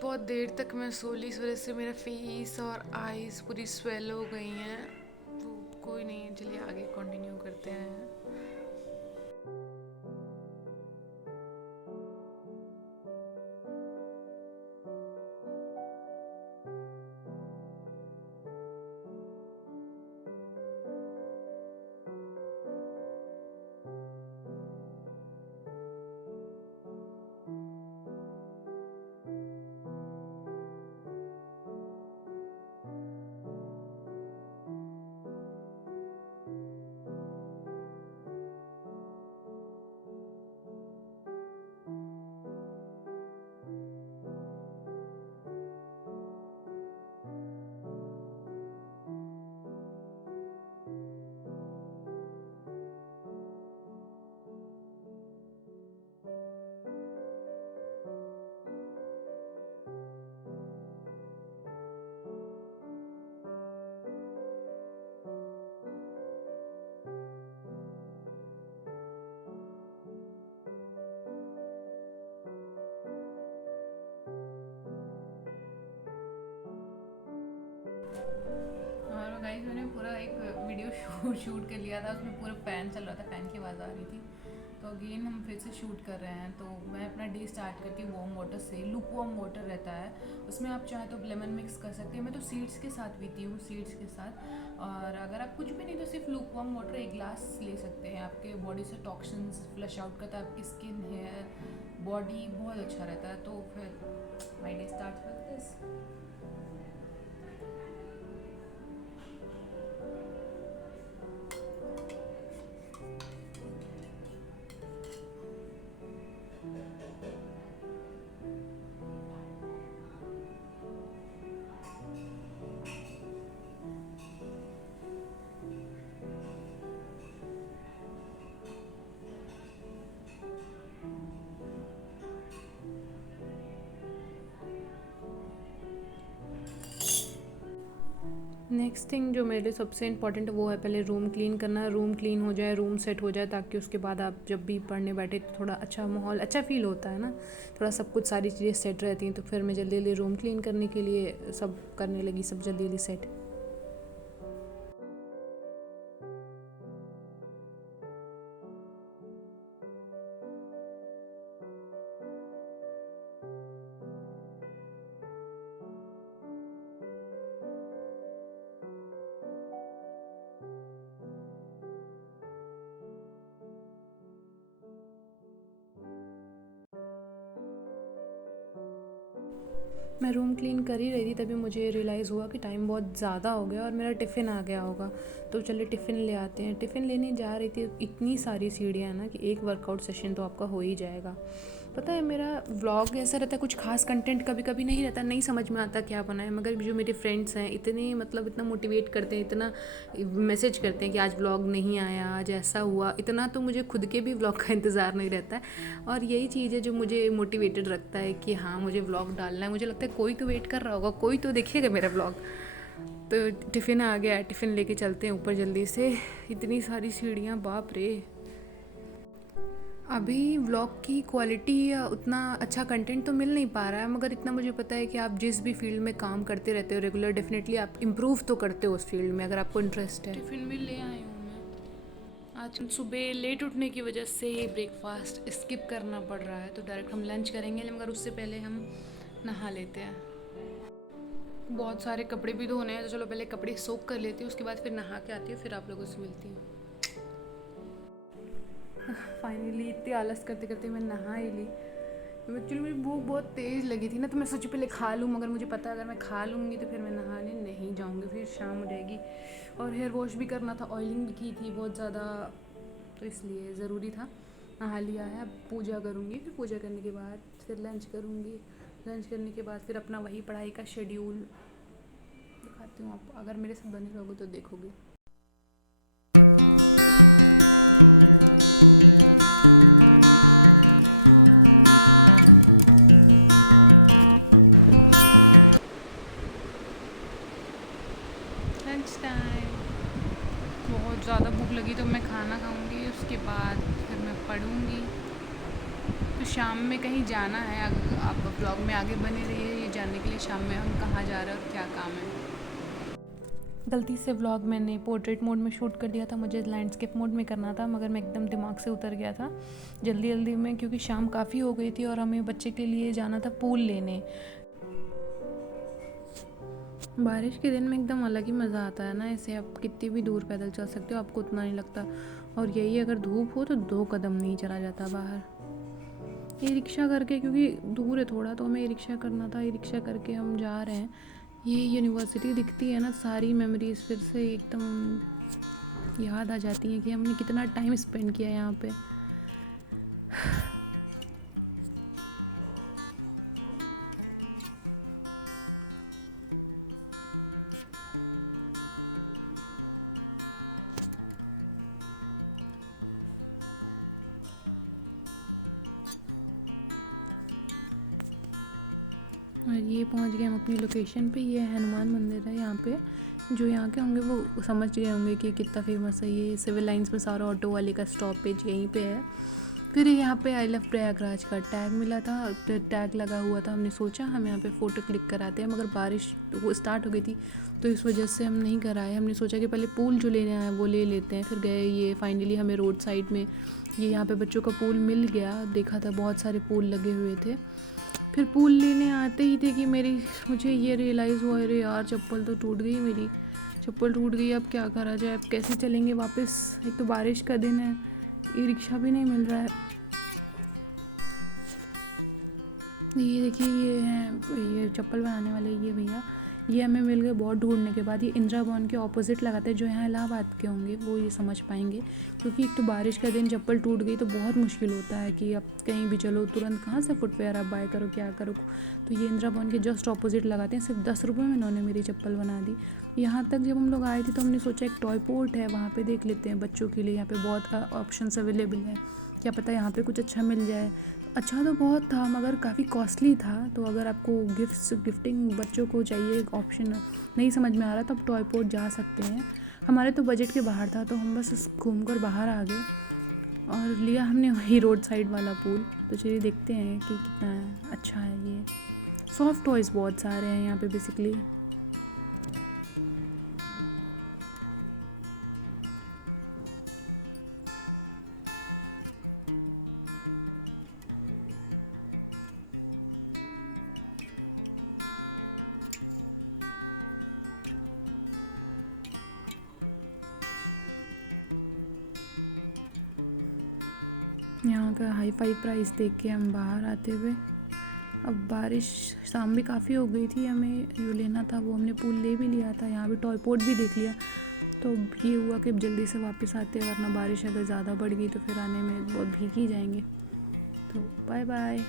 बहुत देर तक मैं सो ली, इस वजह से मेरा फेस और आईज पूरी स्वेल हो गई हैं। तो कोई नहीं, चलिए आगे कंटिन्यू करते हैं। और गाइस मैंने पूरा एक वीडियो शूट कर लिया था, उसमें पूरा फ़ैन चल रहा था, फ़ैन की आवाज़ आ रही थी। तो अगेन हम फिर से शूट कर रहे हैं। तो मैं अपना डे स्टार्ट करती हूँ वार्म वाटर से। लुक वार्म वाटर रहता है, उसमें आप चाहे तो लेमन मिक्स कर सकते हैं। मैं तो सीड्स के साथ पीती हूँ, सीड्स के साथ। और अगर आप कुछ भी नहीं तो सिर्फ लुक वार्म वाटर एक गिलास ले सकते हैं। आपके बॉडी से टॉक्सिन्स फ्लश आउट करता है, आपकी स्किन, हेयर, बॉडी बहुत अच्छा रहता है। तो फिर my day start with this. Next thing जो मेरे लिए सबसे इम्पॉर्टेंट वो है पहले रूम क्लीन करना। रूम क्लीन हो जाए, रूम सेट हो जाए, ताकि उसके बाद आप जब भी पढ़ने बैठे तो थोड़ा अच्छा माहौल, अच्छा फील होता है ना, थोड़ा सब कुछ सारी चीज़ें सेट रहती हैं। तो फिर मैं जल्दी जल्दी रूम क्लीन करने के लिए सब करने लगी, सब जल्दी जल्दी सेट। मैं रूम क्लीन कर ही रही थी, तभी मुझे रियलाइज़ हुआ कि टाइम बहुत ज़्यादा हो गया और मेरा टिफ़िन आ गया होगा। तो चलिए टिफ़िन ले आते हैं। टिफ़िन लेने जा रही थी, इतनी सारी सीढ़ियाँ ना कि एक वर्कआउट सेशन तो आपका हो ही जाएगा। पता है मेरा व्लॉग ऐसा रहता है, कुछ खास कंटेंट कभी कभी नहीं रहता, नहीं समझ में आता क्या बनाए। मगर जो मेरे फ्रेंड्स हैं इतने मतलब इतना मोटिवेट करते हैं, इतना मैसेज करते हैं कि आज व्लॉग नहीं आया, आज ऐसा हुआ, इतना तो मुझे खुद के भी व्लॉग का इंतज़ार नहीं रहता है। और यही चीज़ है जो मुझे मोटिवेटेड रखता है कि हाँ मुझे व्लॉग डालना है। मुझे लगता है कोई तो वेट कर रहा होगा, कोई तो देखेगा मेरा व्लॉग। तो टिफ़िन आ गया, टिफ़िन लेके चलते हैं ऊपर जल्दी से। इतनी सारी सीढ़ियाँ, बाप रे। अभी व्लॉग की क्वालिटी या उतना अच्छा कंटेंट तो मिल नहीं पा रहा है, मगर इतना मुझे पता है कि आप जिस भी फील्ड में काम करते रहते हो रेगुलर, डेफिनेटली आप इम्प्रूव तो करते हो उस फील्ड में, अगर आपको इंटरेस्ट है। टिफ़िन भी ले आई हूँ मैं। आज सुबह लेट उठने की वजह से ब्रेकफास्ट स्किप करना पड़ रहा है, तो डायरेक्ट हम लंच करेंगे, मगर उससे पहले हम नहा लेते हैं। बहुत सारे कपड़े भी धोने हैं, तो चलो पहले कपड़े सोक कर लेती हूँ, उसके बाद फिर नहा के आती हूँ, फिर आप लोगों से मिलती हूँ। फाइनली इतने आलस करते करते मैं नहा ही ली। एक्चुअली मेरी भूख बहुत तेज़ लगी थी ना, तो मैं सोची पहले खा लूँ, मगर मुझे पता है अगर मैं खा लूँगी तो फिर मैं नहाने नहीं जाऊँगी, फिर शाम हो जाएगी। और हेयर वॉश भी करना था, ऑयलिंग भी की थी बहुत ज़्यादा, तो इसलिए ज़रूरी था। नहा लिया है, अब पूजा करूँगी, फिर पूजा करने के बाद फिर लंच करूँगी। लंच करने के बाद फिर अपना वही पढ़ाई का शेड्यूल दिखाती हूँ आपको, अगर मेरे साथ बने रहोगे तो देखोगे। लंच टाइम, बहुत ज़्यादा भूख लगी तो मैं खाना खाऊंगी, उसके बाद फिर मैं पढ़ूंगी। तो शाम में कहीं जाना है, आप ब्लॉग में आगे बने रहिए ये जानने के लिए शाम में हम कहाँ जा रहे हैं और क्या काम है। गलती से व्लॉग मैंने पोर्ट्रेट मोड में शूट कर दिया था, मुझे लैंडस्केप मोड में करना था, मगर मैं एकदम दिमाग से उतर गया था जल्दी जल्दी में, क्योंकि शाम काफ़ी हो गई थी और हमें बच्चे के लिए जाना था पूल लेने। बारिश के दिन में एकदम अलग ही मज़ा आता है ना, ऐसे आप कितनी भी दूर पैदल चल सकते हो, आपको उतना नहीं लगता। और यही अगर धूप हो तो 2 कदम नहीं चला जाता बाहर। ई रिक्शा करके, क्योंकि दूर है थोड़ा तो हमें ई रिक्शा करना था, ई रिक्शा करके हम जा रहे हैं। ये यूनिवर्सिटी दिखती है ना, सारी मेमोरीज फिर से एकदम याद आ जाती हैं कि हमने कितना टाइम स्पेंड किया यहाँ पे। और ये पहुंच गए हम अपनी लोकेशन पे। ये हनुमान मंदिर है यहाँ पे, जो यहाँ के होंगे वो समझ गए होंगे कि कितना फेमस है। ये सिविल लाइंस में सारा ऑटो वाले का स्टॉपेज यहीं पे है। फिर यहाँ पे आई लव प्रयागराज का टैग मिला था, टैग लगा हुआ था। हमने सोचा हम यहाँ पे फ़ोटो क्लिक कराते हैं, मगर बारिश वो स्टार्ट हो गई थी तो इस वजह से हम नहीं कराए। हमने सोचा कि पहले पूल जो लेने आए वो ले लेते हैं, फिर गए। ये फाइनली हमें रोड साइड में ये यहाँ पे बच्चों का पूल मिल गया। देखा था बहुत सारे पूल लगे हुए थे। फिर पूल लेने आते ही थे कि मुझे ये रियलाइज़ हुआ, अरे यार चप्पल तो टूट गई, मेरी चप्पल टूट गई। अब क्या करा जाए, अब कैसे चलेंगे वापस? एक तो बारिश का दिन है, ई रिक्शा भी नहीं मिल रहा है। ये देखिए, ये हैं ये चप्पल बनाने वाले ये भैया, ये हमें मिल गए बहुत ढूंढने के बाद। ये इंदिरा भवन के ऑपोजिट लगाते हैं, जो यहाँ इलाहाबाद के होंगे वो ये समझ पाएंगे। क्योंकि एक तो बारिश का दिन, चप्पल टूट गई तो बहुत मुश्किल होता है कि अब कहीं भी चलो तुरंत कहाँ से फुटवेयर आप बाय करो, क्या करो। तो ये इंदिरा भवन के जस्ट ऑपोजिट लगाते हैं। सिर्फ 10 रुपये में इन्होंने मेरी चप्पल बना दी। यहाँ तक जब हम लोग आए थे तो हमने सोचा एक टॉय पोर्ट है, वहाँ पर देख लेते हैं बच्चों के लिए। यहाँ पर बहुत ऑप्शन अवेलेबल है, क्या पता यहाँ पे कुछ अच्छा मिल जाए। अच्छा तो बहुत था मगर काफ़ी कॉस्टली था। तो अगर आपको गिफ्टिंग बच्चों को चाहिए, एक ऑप्शन नहीं समझ में आ रहा तो आप टॉय पोर्ट जा सकते हैं। हमारे तो बजट के बाहर था तो हम बस घूम कर बाहर आ गए और लिया हमने वही रोड साइड वाला पूल। तो चलिए देखते हैं कि कितना अच्छा है। ये सॉफ्ट टॉयज़ बहुत सारे हैं यहाँ पे बेसिकली। यहाँ का हाई फाई प्राइस देख के हम बाहर आते हुए, अब बारिश शाम भी काफ़ी हो गई थी, हमें जो लेना था वो हमने पूल ले भी लिया था। यहाँ भी टॉय पोर्ट भी देख लिया। तो ये हुआ कि जल्दी से वापस आते हैं, वरना बारिश अगर ज़्यादा बढ़ गई तो फिर आने में बहुत भीग ही जाएंगे। तो बाय बाय।